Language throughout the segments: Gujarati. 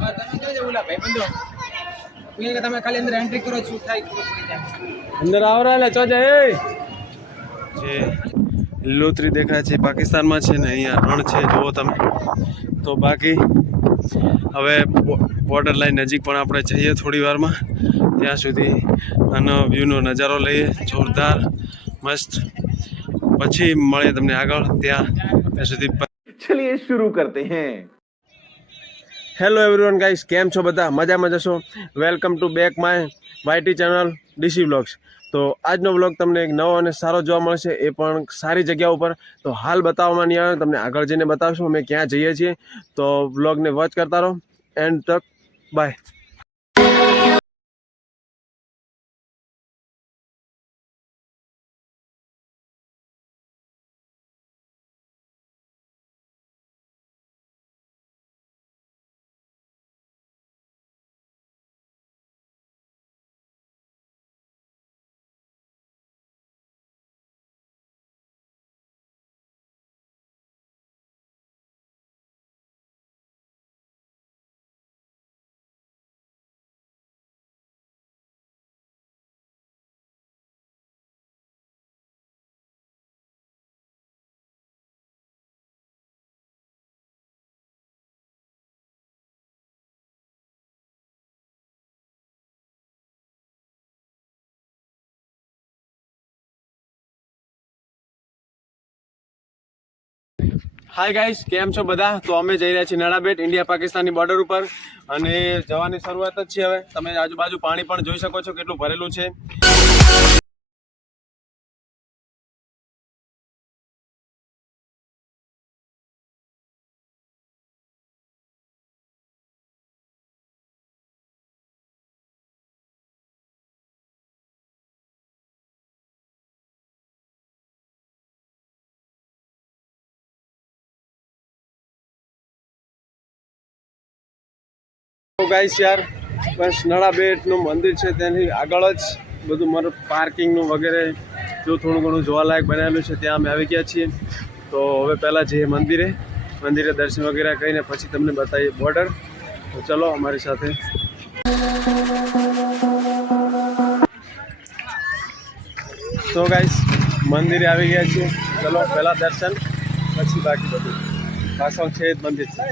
હા તમે જોજો ઓલા ભાઈ બંધો કે તમે ખાલી અંદર એન્ટ્રી કરો શું થાય અંદર આવરા એટલે ચો જાય જે લીલોતરી દેખાય છે પાકિસ્તાનમાં છે ને અહીંયા રણ છે જુઓ તમે. તો બાકી હવે બોર્ડર લાઈન નજીક પણ આપણે જઈએ થોડી વારમાં, ત્યાં સુધી આનો વ્યૂનો નજારો લઈએ જોરદાર મસ્ત. પછી મળીએ તમને આગળ ત્યાં સુધી. ચલિए शुरू करते हैं. હેલો એવરીવન ગાઈસ, કેમ છો બધા? મજામાં જશો? Welcome to back my YT channel DC vlogs. તો આજનો વ્લોગ તમને એક નવો અને સારો જોવા મળશે, એ પણ સારી જગ્યા ઉપર. તો હાલ બતાવવામાં નહીં આવે, તમને આગળ જઈને બતાવશું અમે ક્યાં જઈએ છીએ. તો વ્લોગને વોચ કરતા રહો એન્ડ તક. બાય. હાય ગાઈસ, કેમ છો બધા? તો અમે જઈ રહ્યા છીએ નડાબેટ, ઇન્ડિયા પાકિસ્તાનની બોર્ડર ઉપર, અને જવાની શરૂઆત જ છે હવે. તમે આજુબાજુ પાણી પણ જોઈ શકો છો કેટલું ભરેલું છે. તો ગાઈસ યાર, બસ નડાબેટનું મંદિર છે તેની આગળ જ બધું મારું પાર્કિંગનું વગેરે જો થોડું ઘણું જોવાલાયક બનાવેલું છે, ત્યાં અમે આવી ગયા છીએ. તો હવે પહેલાં જઈએ મંદિરે દર્શન વગેરે કરીને પછી તમને બતાવીએ બોર્ડર. તો ચલો અમારી સાથે. તો ગાઈસ, મંદિરે આવી ગયા છીએ. ચલો પહેલાં દર્શન પછી બાકી બધું. પાછળ છે જ મંદિર છે.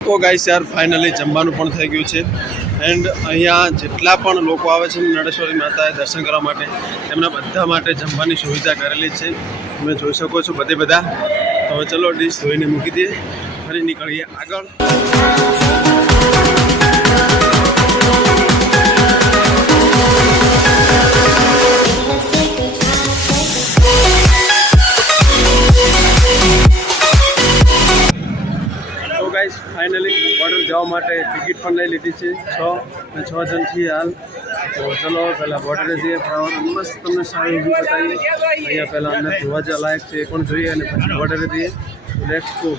તો ગાઈસ યાર, ફાઇનલી જમવાનું પણ થઈ ગયું છે. એન્ડ અહીંયા જેટલા પણ લોકો આવે છે નળેશ્વરી માતાએ દર્શન કરવા માટે, તેમના બધા માટે જમવાની સુવિધા કરેલી છે. તમે જોઈ શકો છો બધા. તો હવે ચલો ડીશ ધોઈને મૂકી દઈએ, ફરી નીકળીએ આગળ. ફાઇનલી બોર્ડર જવા માટે ટિકિટ પણ લઈ લીધી છે. 6 જણ છીએ હાલ. તો ચલો પહેલાં બોર્ડરે જઈએ. મસ્ત તમને સારી એવી બતાવીએ. અહીંયા પહેલાં અમને જોવા લાયક છે એ પણ જોઈએ, અને પછી બોર્ડરે જઈએ. Let's go.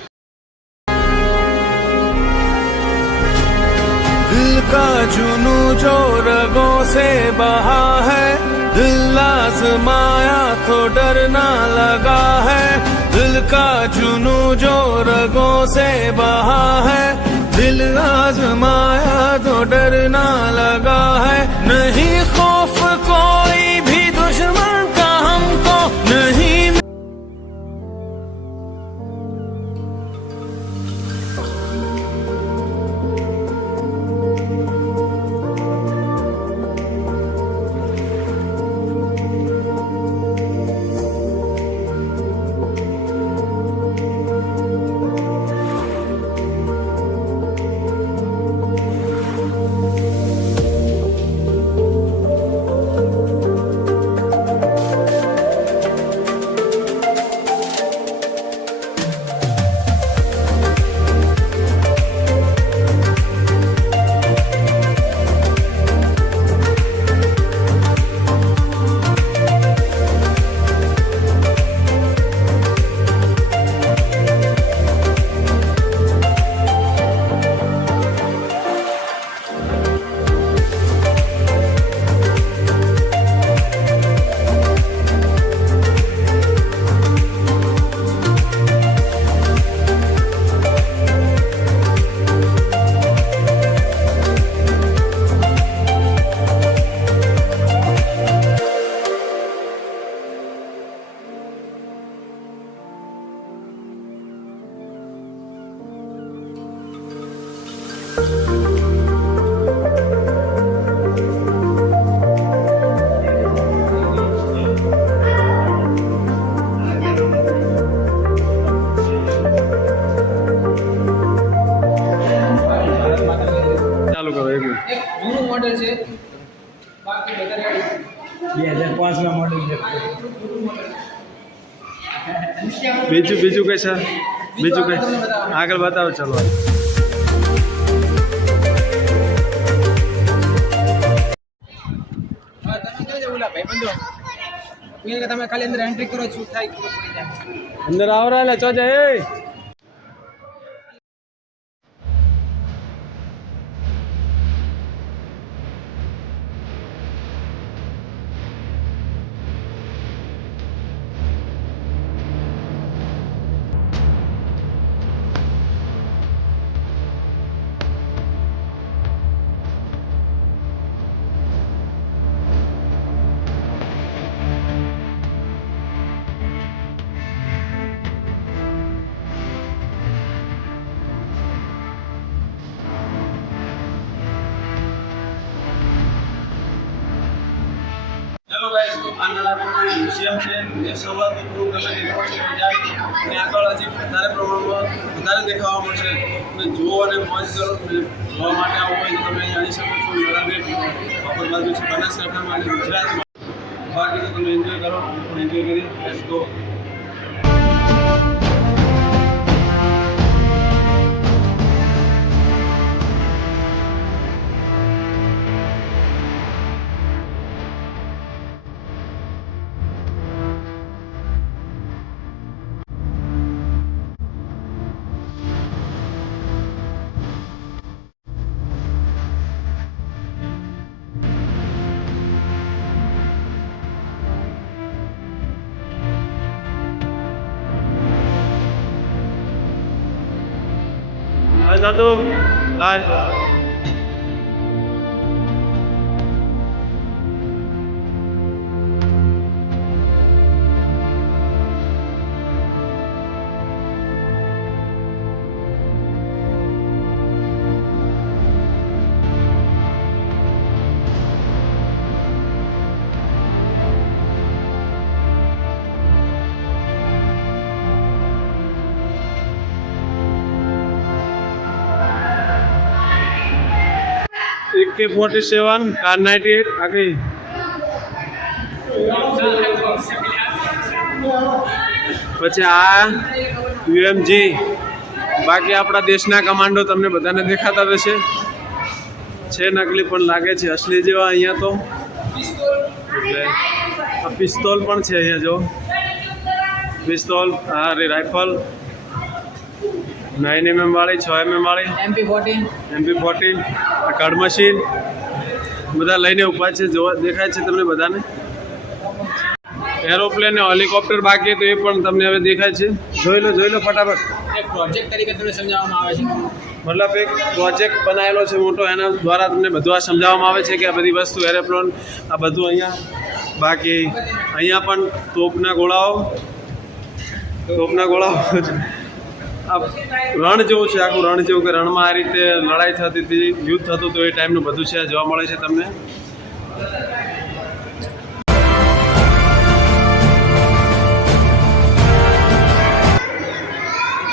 दिल का जुनू जो रगों से बहा है, दिल आजमाया तो डर ना लगा है. दिल का जुनू जो रगों से बहा है, दिल आजमाया तो डर ना लगा है. नहीं खौफ कोई भी दुश्मन का हमको नहीं. મોડેલ છે, બાકી બધા રેડી 2005 ના મોડેલ છે. બીજું કઈ છે? બીજું કઈ આગળ બતાવો. ચલો હા, તમે કહી દો ઓલા ભાઈ બંધો કે તમે ખાલી અંદર એન્ટ્રી કરો શું થાય ખબર પડી જાય. અંદર આવરા એટલે ચો જાય. હેલો ગાઈસ, તો આ નાણાપુરનું મ્યુઝિયમ છે એ શરૂઆતનું થોડું તમે દેખાવ છે જાય અને આગળ હજી વધારે પ્રમાણમાં વધારે દેખાવા મળશે. તમે જુઓ અને મોજ કરો. જોવા માટે આવું હોય તો તમે અહીં આવી શકો છો. મેળાગેટ વાપર બાજુ છે બનાસકાંઠામાં અને ગુજરાતમાં. બાકી તો તમે એન્જોય કરો. એન્જોય કરી લેટ્સ ગો. દાદુ લાય AK-47 કાર 98 આગળ પછી આ UMG. બાકી આપણા દેશના કમાન્ડો તમને બધાને દેખાતા રહેશે. છે નકલી પણ લાગે છે અસલી જેવા. અહીંયા તો એટલે આ પિસ્તોલ પણ છે અહીંયા. જો પિસ્તોલ, આ રાઇફલ 9mm વાળી, 6mm વાળી, MP14, આ કડ મશીન બધા લઈને ઊભા છે. જોવા દેખાય છે તમને બધાને. એરોપ્લેન ને હેલિકોપ્ટર બાકી તો એ પણ તમને હવે દેખાય છે. જોઈ લો ફટાફટ. એક પ્રોજેક્ટ તરીકે તમને સમજાવવામાં આવે છે. મતલબ એક પ્રોજેક્ટ બનાવેલો છે મોટો, એના દ્વારા તમને બધું આ સમજાવવામાં આવે છે કે આ બધી વસ્તુ એરોપ્લેન આ બધું અહીંયા. બાકી અહીંયા પણ તોપના ગોળાઓ આ રણ જેવું છે, આખું રણ જેવું કે રણમાં આ રીતે લડાઈ થતી હતી, યુદ્ધ થતું હતું એ ટાઈમનું બધું છે જોવા મળે છે તમને.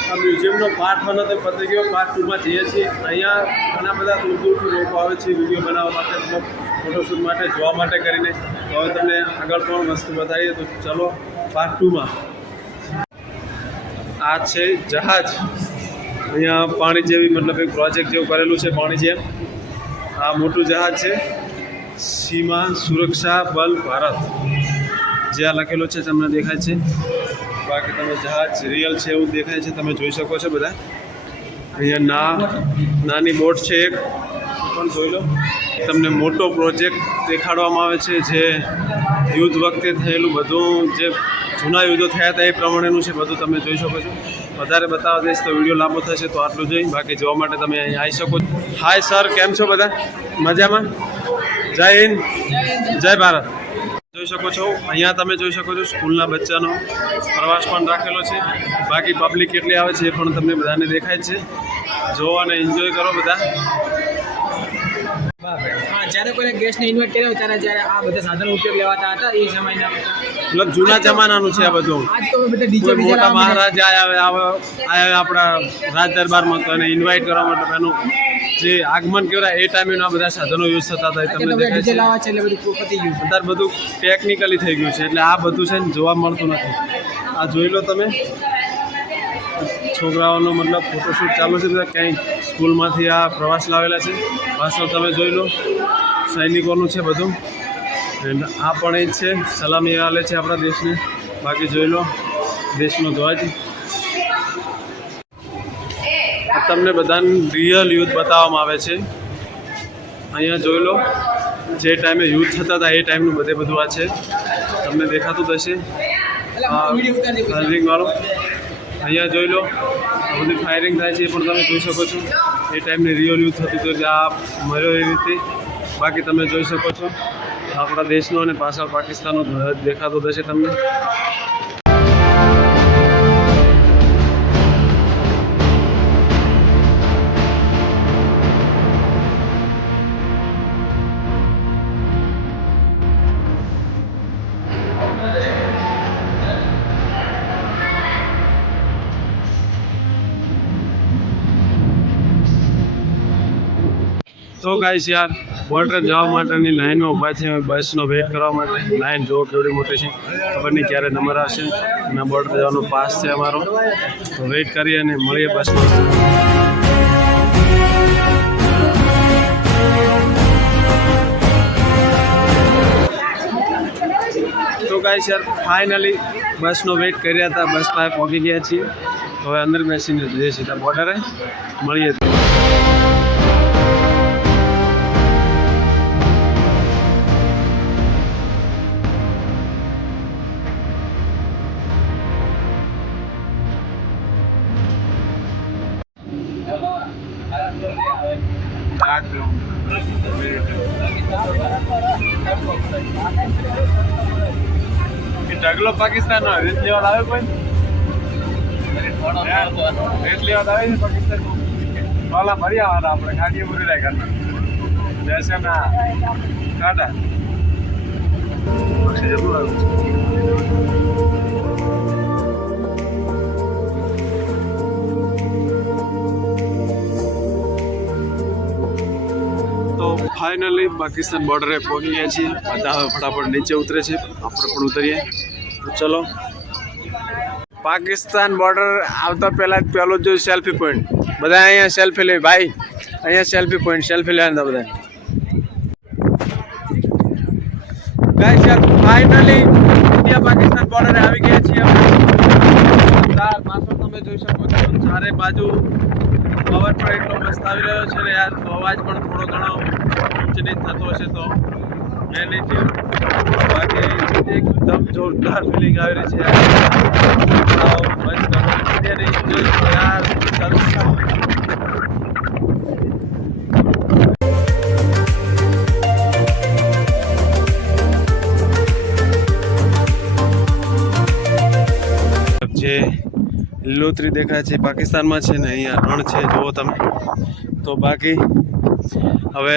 આ મ્યુઝિયમનો પાર્ટ 1 હતો પતી ગયો. પાર્ટ 2માં જઈએ છીએ. અહીંયા ઘણા બધા દૂર દૂરથી લોકો આવે છે વિડીયો બનાવવા માટે, ફોટોશૂટ માટે, જોવા માટે કરીને. તો હવે તમને આગળ પણ વસ્તુ બતાવીએ. તો ચલો પાર્ટ 2માં. આ છે જહાજ. અહીંયા પાણી જેવી મતલબ એક પ્રોજેક્ટ જેવું કરેલું છે પાણી જેમ. આ મોટું જહાજ છે સીમા સુરક્ષા બલ ભારત જે આ લખેલું છે તમને દેખાય છે. બાકી તમે જહાજ રિયલ છે એવું દેખાય છે, તમે જોઈ શકો છો બધા. અહીંયા નાની બોટ છે એક પણ જોઈ લો. તમને મોટો પ્રોજેક્ટ દેખાડવામાં આવે છે જે યુદ્ધ વખતે થયેલું બધું, જે જૂના યુદ્ધો થયા હતા એ પ્રમાણેનું છે બધું તમે જોઈ શકો છો. વધારે બતાવવા દઈશ તો વિડીયો લાંબો થશે, તો આટલું જોઈ. બાકી જોવા માટે તમે અહીં આવી શકો છો. હાય સર, કેમ છો બધા? મજામાં? જય હિન્દ, જય ભારત. જોઈ શકો છો અહીંયા તમે જોઈ શકો છો સ્કૂલના બચ્ચાનો પ્રવાસ પણ રાખેલો છે. બાકી પબ્લિક કેટલી આવે છે એ પણ તમને બધાને દેખાય છે. જો અને એન્જોય કરો બધા. હા, જ્યારે કોઈને ગેસ્ટને ઇન્વાઇટ કર્યા હોય ત્યારે જ્યારે આ બધા સાધનો ઉપયોગ લેવાતા હતા એ સમયના મતલબ જૂના જમાનાનું છે આ બધું. આજ તો બધા ડીજે કોઈ બીજે મોટા મહારાજા આવ્યા આપણા રાજ દરબારમાં તો એને ઇન્વાઇટ કરવા માટે એનું જે આગમન કહેવાય એ ટાઈમે આ બધા સાધનો યુઝ થતા હતા. એ તમને ડીજે દેખાય છે લાવવા છે એટલે બધું પતી ગયું. અત્યારે બધું ટેકનિકલી થઈ ગયું છે એટલે આ બધું છે ને જોવા મળતું નથી. આ જોઈ લો તમે, છોકરાઓનો મતલબ ફોટોશૂટ ચાલુ છે. બધા ક્યાંય સ્કૂલમાંથી આ પ્રવાસ લાવેલા છે. પાછળ તમે જોઈ લો સૈનિકોનું છે બધું. એન્ડ આ પણ એ જ છે, સલામી આલે છે આપણા દેશને. બાકી જોઈ લો દેશનો ધ્વજ. આ તમને બધાને રિયલ યુદ્ધ બતાવવામાં આવે છે. અહીંયા જોઈ લો જે ટાઈમે યુદ્ધ થતા હતા એ ટાઈમનું બધું આ છે. તમને દેખાતું જ હશે ફાયરિંગ વાળું. અહીંયા જોઈ લો આ બધી ફાયરિંગ થાય છે એ પણ તમે જોઈ શકો છો. એ ટાઈમની રિયલ યુદ્ધ થતું હતું જે આ મર્યો એ રીતે. બાકી તમે જોઈ શકો છો આપણા દેશનો અને પાછળ પાકિસ્તાનનો ધ્વજ દેખાતો હશે તમને. તો ગાઈસ યાર બોર્ડર જવા માટેની લાઈનમાં ઊભા છે. બસનો વેઇટ કરવા માટે લાઈન જો કેવડી મોટી છે. ખબર નહીં ક્યારે નંબર આવશે. અને બોર્ડર જવાનો પાસ છે અમારો. તો વેઇટ કરીએ અને મળીએ બસમાં. તો ગાઈસ યાર ફાઇનલી બસનો વેઇટ કર્યા હતા. બસ પાસે પહોંચી ગયા છીએ. હવે અંદર બેસીને જઈએ સીધા બોર્ડરે. મળીએ. ઢગલો પાકિસ્તાન નો રેત લેવા આવે કોઈ રેત લેવા આવે છે પાકિસ્તાન વાલા ભરી આવવાના આપણે ગાડીઓ ભરી રહ્યા ઘરના જૈસે ના કાઢા જરૂર આવ્યું તો ફાઇનલી પાકિસ્તાન બોર્ડરે પહોંચી ગયા છીએ. બધા હવે ફટાફટ નીચે ઉતરે છે. આપણે પણ ઉતરીએ. તો ચલો. પાકિસ્તાન બોર્ડર આવતા પહેલાં જ પહેલો જ સેલ્ફી પોઈન્ટ. બધા અહીંયા સેલ્ફી લે ભાઈ. અહીંયા સેલ્ફી પોઈન્ટ સેલ્ફી લેવાના બધા. ગાઈસ યાર ફાઇનલી ઇન્ડિયા પાકિસ્તાન બોર્ડરે આવી ગયા છીએ. પાછળ તમે જોઈ શકો છો ચારે બાજુ પવન પણ એટલો મસ્ત આવી રહ્યો છે ને યાર. તો અવાજ પણ થોડો ઘણો ઊંચ નીચ થતો હશે તો એની જે બાકી એકદમ જોરદાર ફિલિંગ આવી રહી છે યાર. જે લીલોતરી દેખાય છે પાકિસ્તાનમાં છે ને અહીંયા રણ છે જુઓ તમે. તો બાકી હવે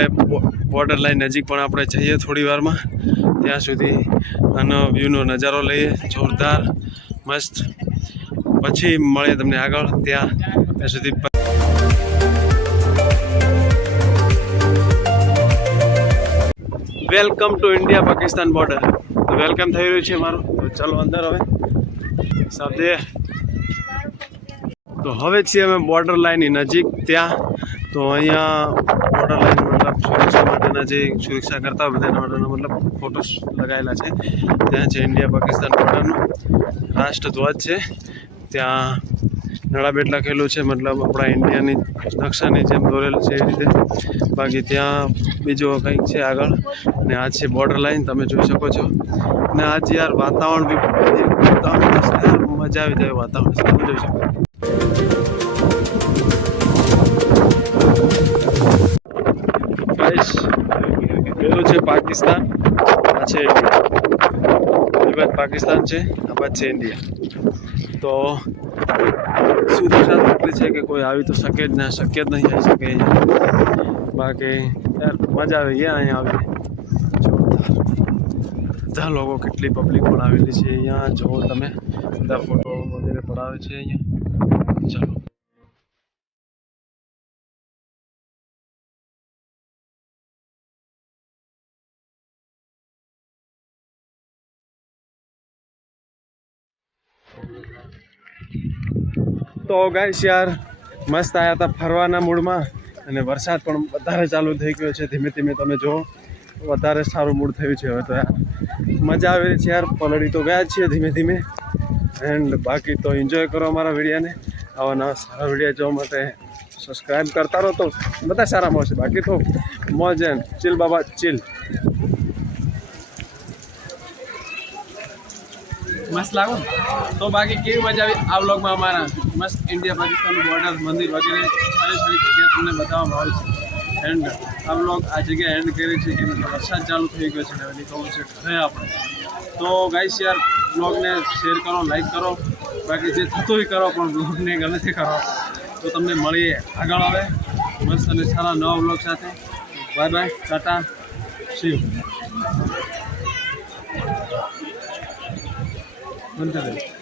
બોર્ડર લાઈન નજીક પણ આપણે જઈએ થોડી વારમાં. ત્યાં સુધી આનો વ્યૂનો નજારો લઈએ જોરદાર મસ્ત. પછી મળીએ તમને આગળ. ત્યાં સુધી welcome to India Pakistan border. તો વેલકમ થઈ રહ્યું છે મારું. તો ચાલો અંદર હવે સાથે. તો હવે છીએ અમે બોર્ડર લાઈનની નજીક ત્યાં. તો અહીંયા બોર્ડર લાઈન મતલબ સુરક્ષા માટેના જે સુરક્ષા કરતા હોય બધાના માટેના મતલબ ફોટોસ લગાવેલા છે. ત્યાં છે ઇન્ડિયા પાકિસ્તાન બોર્ડરનું રાષ્ટ્રધ્વજ છે. ત્યાં નળાબેટ લખેલું છે મતલબ આપણા ઇન્ડિયાની નકશાની જેમ દોરેલું છે એ રીતે. બાકી ત્યાં બીજું કંઈક છે આગળ. ને આ છે બોર્ડર લાઈન તમે જોઈ શકો છો. ને આજ યાર વાતાવરણ બી મજા આવી જાય વાતાવરણ તમે જોઈ શકો. પેલું છે પાકિસ્તાન, આ છે ઇન્ડિયા. એ બાદ પાકિસ્તાન છે, આ બાદ છે ઇન્ડિયા. તો સુરક્ષા એટલી છે કે કોઈ આવી તો શકે જ ના, શક્ય જ નહીં આવી શકે. બાકી યાર મજા આવી ગયા અહીંયા આવીને. બધા લોકો, કેટલી પબ્લિક પણ આવેલી છે અહીંયા. જુઓ તમે, બધા ફોટો વગેરે પડાવે છે અહીંયા. ચાલો. તો ગાઈસ યાર મસ્ત આવ્યા હતા ફરવાના મૂડમાં, અને વરસાદ પણ વધારે ચાલુ થઈ ગયો છે ધીમે ધીમે. તમે જુઓ વધારે સારું મૂડ થયું છે હવે તો યાર. મજા આવી રહી છે યાર. પલળી તો ગયા જ છીએ ધીમે ધીમે. એન્ડ બાકી તો એન્જોય કરો અમારા વિડીયોને. આવા નવા સારા વિડીયો જોવા માટે સબસ્ક્રાઈબ કરતા રહો તો બધા સારા મળશે. બાકી તો મોજ એન્ડ ચિલ બાબા ચિલ. મસ્ત લાગો. તો બાકી કેવી મજા આવી આ વ્લોગમાં અમારા મસ્ત ઇન્ડિયા પાકિસ્તાનનું બોર્ડર, મંદિર વગેરે સારી સારી જગ્યા તમને બતાવવામાં આવે છે. એન્ડ આ વ્લોગ આ જગ્યાએ એન્ડ કરી છે કે વરસાદ ચાલુ થઈ ગયો છે ને નીકળવું છે ઘરે આપણે. તો ગાઈસ યાર વ્લોગને શેર કરો, લાઈક કરો, બાકી જે થતું હોય કરો, પણ વ્લોગને ગલતી કરો. તો તમને મળીએ આગળ આવે મસ્ત અને સારા નવા વ્લોગ સાથે. Bye bye, Tata, C you. બંધ કરી.